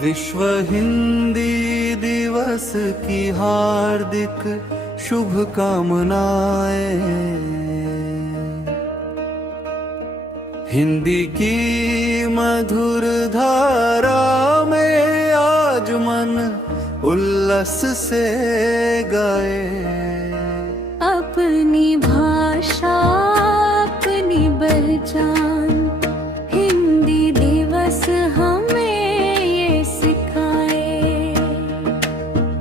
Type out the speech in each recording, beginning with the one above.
विश्व हिंदी दिवस की हार्दिक शुभकामनाएं। हिंदी की मधुर धारा में आज मन उल्लास से गाए। अपनी भाषा अपनी पहचान, हिंदी दिवस हमें ये सिखाए।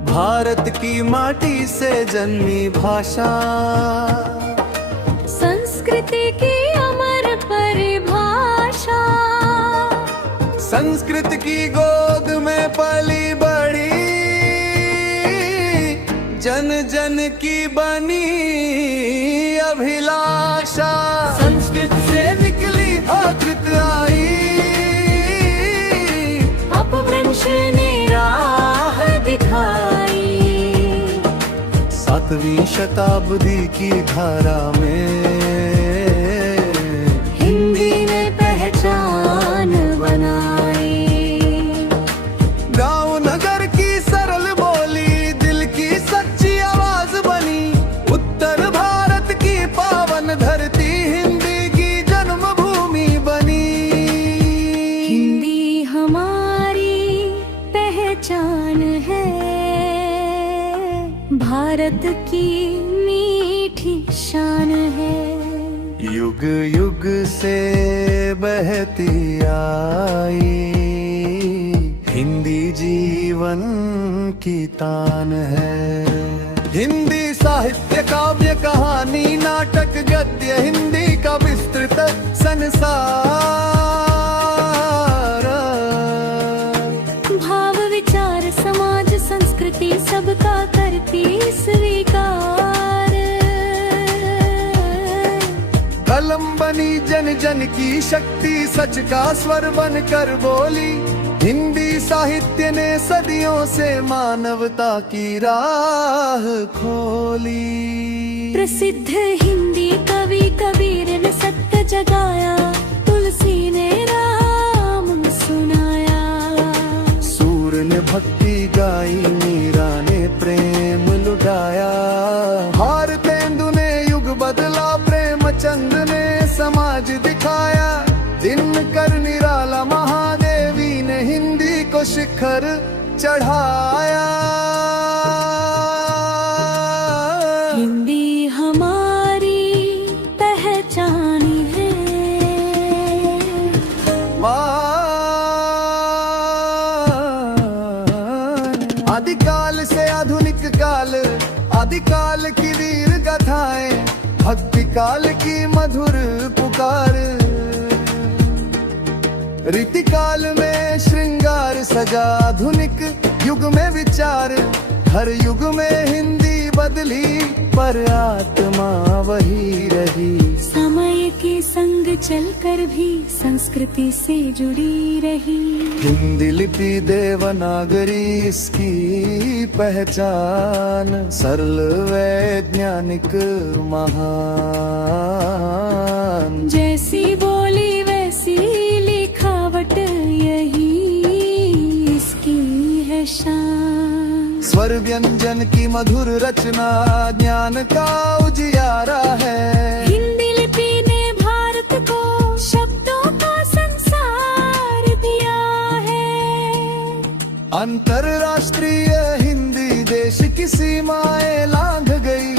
भारत की माटी से जन्मी भाषा, संस्कृति की अमर परिभाषा। संस्कृत की गोद में पली बड़ी, जन जन की बनी अभिलाषा। संस्कृत से निकली आकृत आई, अपभ्रंश ने राह दिखाई। 7वीं शताब्दी की धारा में हिंदी ने पहचान बनाई। गांव नगर की सरल बोली दिल की सच्ची आवाज बनी। उत्तर भारत की पावन धरती हिंदी की जन्मभूमि बनी। हिंदी हमारी पहचान है, भारत की मीठी शान है। युग युग से बहती आई, हिंदी जीवन की तान है। हिंदी साहित्य काव्य कहानी नाटक गद्य हिंदी का विस्तृत संसार। भाव विचार समाज संस्कृति सबका करती स्वीकार। कलम बनी जन जन की शक्ति, सच का स्वर बन कर बोली। हिंदी साहित्य ने सदियों से मानवता की राह खोली। प्रसिद्ध हिंदी कवि कबीर ने सत्य जगाया, तुलसी ने राम सुनाया। सूर ने भक्ति गाई, मीरा ने प्रेम लुटाया। हार तेंदु ने युग बदला, प्रेमचंद ने समाज दिखाया। दिनकर निराला महादेवी ने हिंदी को शिखर चढ़ाया। हिंदी हमारी पहचान है, आदिकाल से आधुनिक काल, आदिकाल की वीर गाथाएं, भक्ति काल की मधुर पुकार। रीतिकाल में श्रृंगार सजा, आधुनिक युग में विचार। हर युग में हिंदी बदली पर आत्मा वही रही। समय के संग चलकर भी संस्कृति से जुड़ी रही। हिंदी लिपि देवनागरी इसकी पहचान, सरल वैज्ञानिक महान। जैसी बोली वैसी लिखावट, यही इसकी है शान। स्वर व्यंजन की मधुर रचना, ज्ञान का उजियारा है। हिंदी लिपि ने भारत को शब्दों का संसार दिया है। अंतरराष्ट्रीय हिंदी देश की सीमाएं लांघ गई,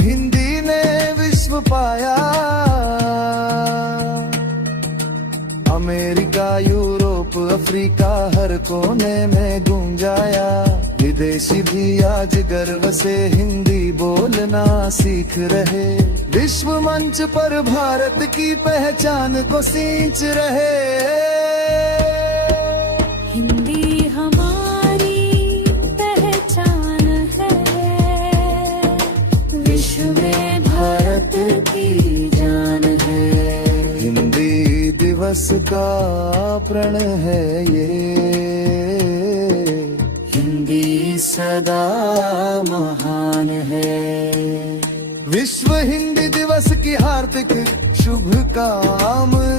हिंदी ने विश्व पाया। अमेरिका यूरोप अफ्रीका हर कोने में गूंजाया। विदेशी भी आज गर्व से हिंदी बोलना सीख रहे। विश्व मंच पर भारत की पहचान को सींच रहे। हिंदी हमारी पहचान है, विश्व में भारत की जान है। हिंदी दिवस का प्रण है ये, हिंदी सदा महान है। विश्व हिंदी दिवस की हार्दिक शुभकामनाएं।